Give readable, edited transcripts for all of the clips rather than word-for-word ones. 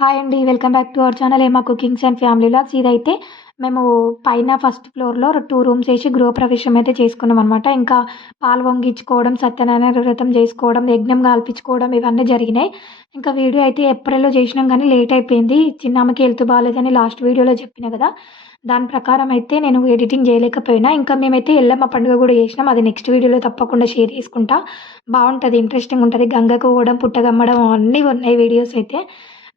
Hi అండి. Welcome back to our channel ఏమా cookings and family vlogs. ఇదైతే మేము పైన ఫస్ట్ ఫ్లోర్‌లో 2 రూమ్స్ ఏసి గృహప్రవేశం అయితే చేసుకున్నామనమాట. ఇంకా పాలు పొంగించుకోవడం, సత్యనారాయణ వ్రతం చేసుకోవడం, యజ్ఞం గాల్పించుకోవడం ఇవన్నీ జరిగినాయి. ఇంకా వీడియో అయితే ఏప్రిల్‌లో చేసినాం కానీ లేట్ అయిపోయింది. చిన్నామెకి హెల్త్ బాలేదని లాస్ట్ వీడియోలో చెప్పినా కదా! దాని ప్రకారం అయితే నేను ఎడిటింగ్ చేయలేకపోయినా. ఇంకా మేమైతే ఎల్లమ్మ పండుగ కూడా చేసినాం. అది నెక్స్ట్ వీడియోలో తప్పకుండా షేర్ చేసుకుంటా. బావుంటది. ఇంట్రెస్టింగ్ ఉంటది. గంగకు పోవడం, పుట్టగమ్మడం అన్నీ ఉన్నాయి వీడియోస్ అయితే.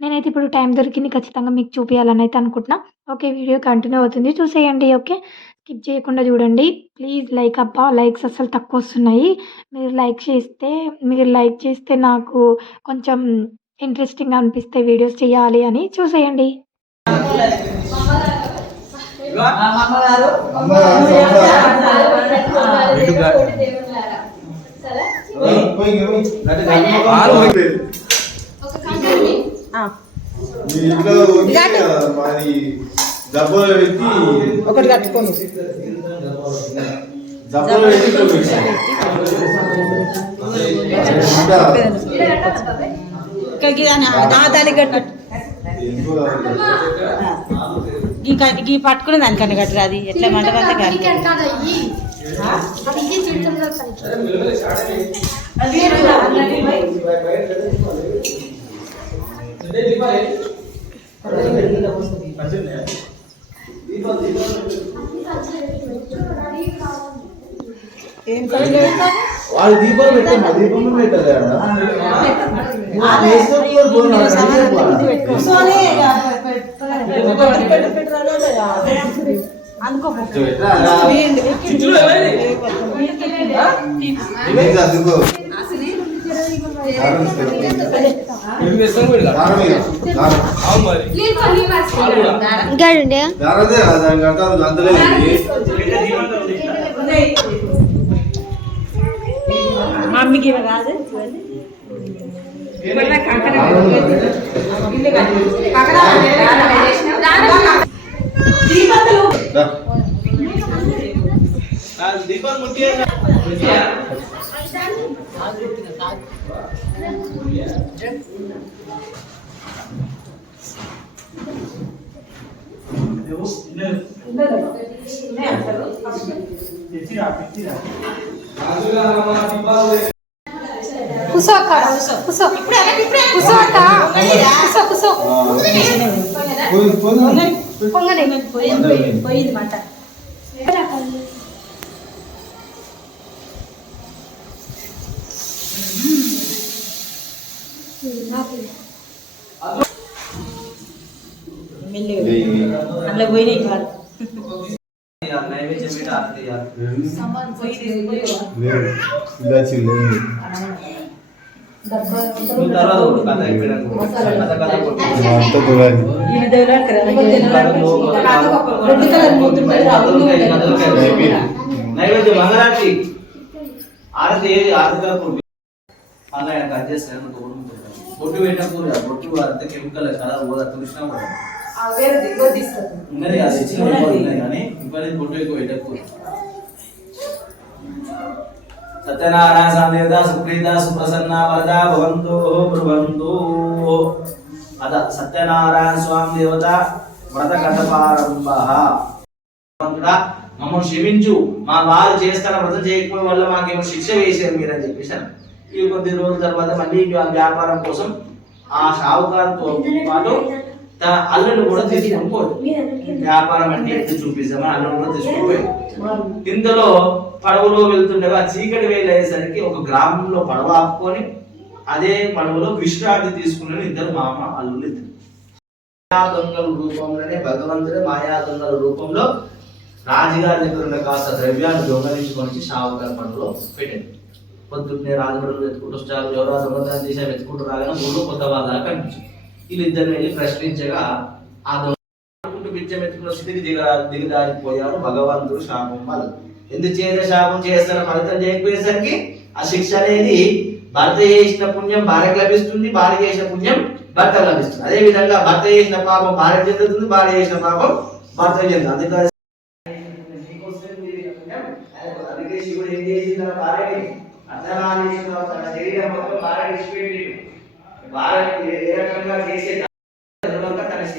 నేనైతే ఇప్పుడు టైం దొరికింది ఖచ్చితంగా మీకు చూపియాలని అయితే అనుకుంటున్నా. ఓకే. వీడియో కంటిన్యూ అవుతుంది. చూసేయండి. ఓకే. స్కిప్ చేయకుండా చూడండి. ప్లీజ్ లైక్ అబ్బా! లైక్స్ అస్సలు తక్కువొస్తున్నాయి. మీరు లైక్ చేస్తే నాకు కొంచెం ఇంట్రెస్టింగ్‌గా అనిపిస్తాయి వీడియోస్ చేయాలి అని. చూసేయండి. ఒకటి కట్టుకోను దానికి పట్టుకునే దానికన్నా కట్టరు. అది ఎట్లా మంటపంతా వాళ్ళు దీపాలు పెట్టారు. దీపం పెట్టారు. మమ్మీకి కాదు కూసో అక్క, కూసో కూసో అక్క, కూసో పొంగనే పోయింది మాట. అందులో పోయినాయి కాదు నైవేద్యం మంగళారతి ఆరతి అలా కట్ చేస్తాను. బొట్టు పెట్టకూర బొట్టు అంత కెమికల్ కలర్ పోదా చూసినా కూడా ఉన్నది. అది ఇచ్చిన ఉన్నాయి కానీ ఇప్పుడు బొట్టు ఎక్కువ పెట్టకూర. సత్యనారాయణ సమేత సుప్రీత సుప్రసన్న వరద భవంతో బ్రువంతో. అద సత్యనారాయణ స్వామి దేవత వ్రత కథపారంభ. మమ్మల్ని క్షమించు, మా వారు చేస్తున్న వ్రతం చేయకపోవడం వల్ల మాకేమో శిక్ష వేసారు మీరు అని చెప్పేసాను. ఈ కొద్ది రోజుల తర్వాత మళ్ళీ వ్యాపారం కోసం ఆ షావుకారుతో పాటు తన అల్లుడు కూడా తీసుకొని పోదు. వ్యాపారం అంటే ఎత్తు చూపిస్తామని అల్లుడు కూడా తీసుకొని పోయాడు. ఇందులో పడవలో వెళ్తుండగా చీకటి వేలు అయ్యేసరికి ఒక గ్రామంలో పడవ ఆపుకొని అదే పడవలో విశ్రాంతి తీసుకున్న ఇద్దరు మామ అల్లుళ్ళు ఇద్దరు. మాయా దొంగల రూపంలోనే భగవంతుడే మాయా దొంగల రూపంలో రాజుగారి దగ్గర ఉన్న కాస్త ద్రవ్యాన్ని దొంగలించుకొని షావుకారు పడవలో పెట్టాడు. పొద్దున్నే రాజమడులు వెతుకుంటూ వస్తారు. ఎవరో దొంగతనం చేసా వెతుకుంటూ రాగానే ఊళ్ళో కొత్త వాళ్ళ కనిపించింది. వీళ్ళిద్దరు వెళ్ళి ప్రశ్నించగా ఆ దొంగ బిచ్చం ఎత్తుకున్న స్థితికి దిగదారిపోయారు. భగవంతుడు శాపం వాళ్ళు ఎందుకు చేసే శాపం చేస్తారో ఫలితం చేయకపోయేసరికి ఆ శిక్ష అనేది భర్త చేసిన పుణ్యం భార్యకు లభిస్తుంది, భార్య చేసిన పుణ్యం భర్తకు లభిస్తుంది. అదే విధంగా భర్త చేసిన పాపం భార్య చెందుతుంది, భార్య చేసిన పాపం భర్త చెందుతుంది. అందుకని శివుడు ఏం చేసి తన భార్యని అర్ధనారీశ్వర తన శరీరం మొత్తం భార్య విడిచిపెట్టి భార్యని ఏ రకంగా చేసే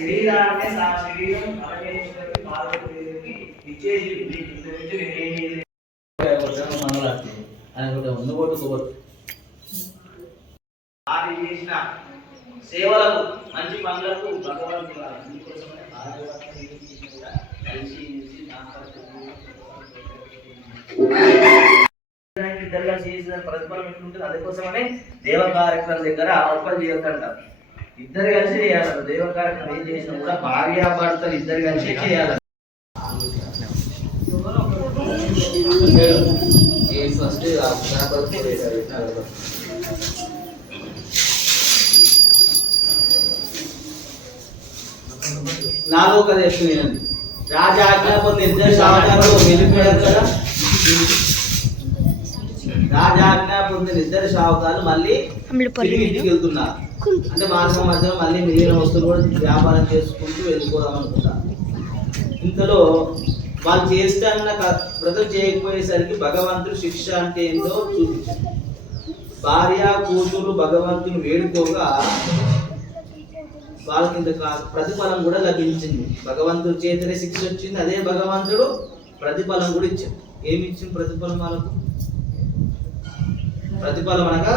శరీరాన్ని ఆ శరీరం పరమేశ్వరుడికి పార్వతీదేవికి ఇచ్చేసి వారి చేసిన సేవలకు మంచి పనులకు భగవంతుడు అందుకోసమనే కలిసి ఇద్దరుగా చేసిన ప్రతిఫలం ఎట్లుంటుంది అందుకోసమనే దేవ కార్యక్రమం దగ్గర ఒప్పలు చేయొద్దంటారు. ఇద్దరు కలిసి చేయాలి. దేవ కార్యక్రమం ఏం చేసినా కూడా భార్యాభర్తలు ఇద్దరు కలిసి చేయాలి. ఫస్ట్ నాలుగో కథ చెప్తున్నాను. రాజాజ్ఞాపతి ఇద్దరు సావధానం వెళ్ళిపోయారు కదా. రాజాజ్ఞ పొందిన ఇద్దరు షావుకారులు మళ్ళీ తిరిగి ఇంటికి వెళ్తున్నారు. అంటే మార్గం మధ్యలో మళ్ళీ మిగిలిన వస్తువులు కూడా వ్యాపారం చేసుకుంటూ వెళ్ళిపోదాం అనుకుంటారు. ఇంతలో వాళ్ళు చేస్తున్న వ్రతం చేయకపోయేసరికి భగవంతుడు శిక్ష అంటే ఏంటో చూపించారు. భార్య కూతురు భగవంతుని వేడుకోగా వాళ్ళకి ఇంత ప్రతిఫలం కూడా లభించింది. భగవంతుడి చేతనే శిక్ష వచ్చింది. అదే భగవంతుడు ప్రతిఫలం కూడా ఇచ్చాడు. ఏమి ఇచ్చింది ప్రతిఫలం? వాళ్ళకు ప్రతిఫలం అనగా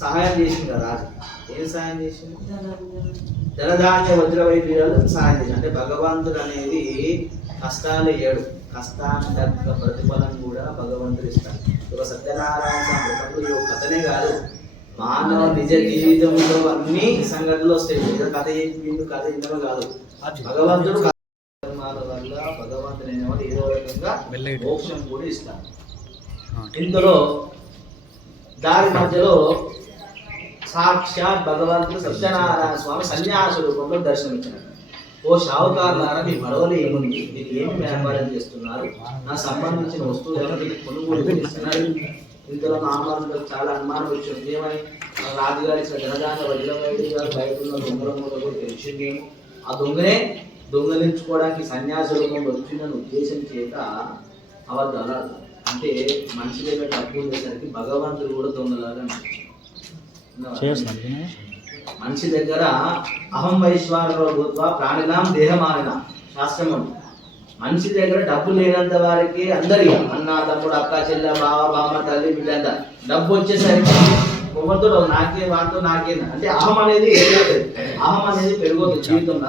సహాయం చేసింది కదా రాజు. ఏం సహాయం చేసింది? ధనధాన్య వజ్ర వైద్యులు సహాయం చేసింది. అంటే భగవంతుడు అనేది కష్టాలు ఏడు కష్టానికి తగ్గ ప్రతిఫలం కూడా భగవంతుడు ఇస్తాడు. ఒక సత్యనారాయణ స్వామి ఒక కథనే కాదు, మానవ నిజ జీవితంలో అన్ని సంఘటనలు వస్తాయి. ఏదో కథ ఏంటి కథ ఏంటో కాదు. భగవంతుడు కర్మాల వల్ల భగవంతుడు అనేవాడు ఏదో రకంగా మోక్షం కూడా ఇస్తాడు. ఇందులో దారి మధ్యలో సాక్షాత్ భగవంతుడు సత్యనారాయణ స్వామి సన్యాస రూపంలో దర్శనమిచ్చాడు. ఓ షావుకారులారా, మీ పడవలు ఏముంది? మీరు ఏమి వ్యాపారం చేస్తున్నారు? నాకు సంబంధించిన వస్తువులు ఎవరికి కొనుగోలు చేస్తున్నారు? ఇందులో నామాలకు చాలా అనుమానం వచ్చింది. ఏమని రాజుగారి జనదాన వజ్రవైద్య గారు బయట ఉన్న దొంగల మూల కూడా తెలిసింది. ఆ దొంగలించుకోవడానికి సన్యాస రూపంలో వచ్చిందని ఉద్దేశం చేత అబద్ధాలు ఆడతారు. అంటే మనిషి దగ్గర డబ్బు ఉండేసరికి భగవంతుడు కూడా దొంగలాగా మనిషి దగ్గర అహం వైశ్వానరో భూత్వా ప్రాణినాం దేహమానిన శాస్త్రం. మనిషి దగ్గర డబ్బు లేనంత వారికి అందరికీ అన్న తమ్ముడు అక్క చెల్ల బావ బామ్మ తల్లి బిడ్డ డబ్బు వచ్చేసరికి ఒకరితో నాకే వాటితో నాకే అంటే అహం అనేది అహం అనేది పెరగదు జీవితంలో.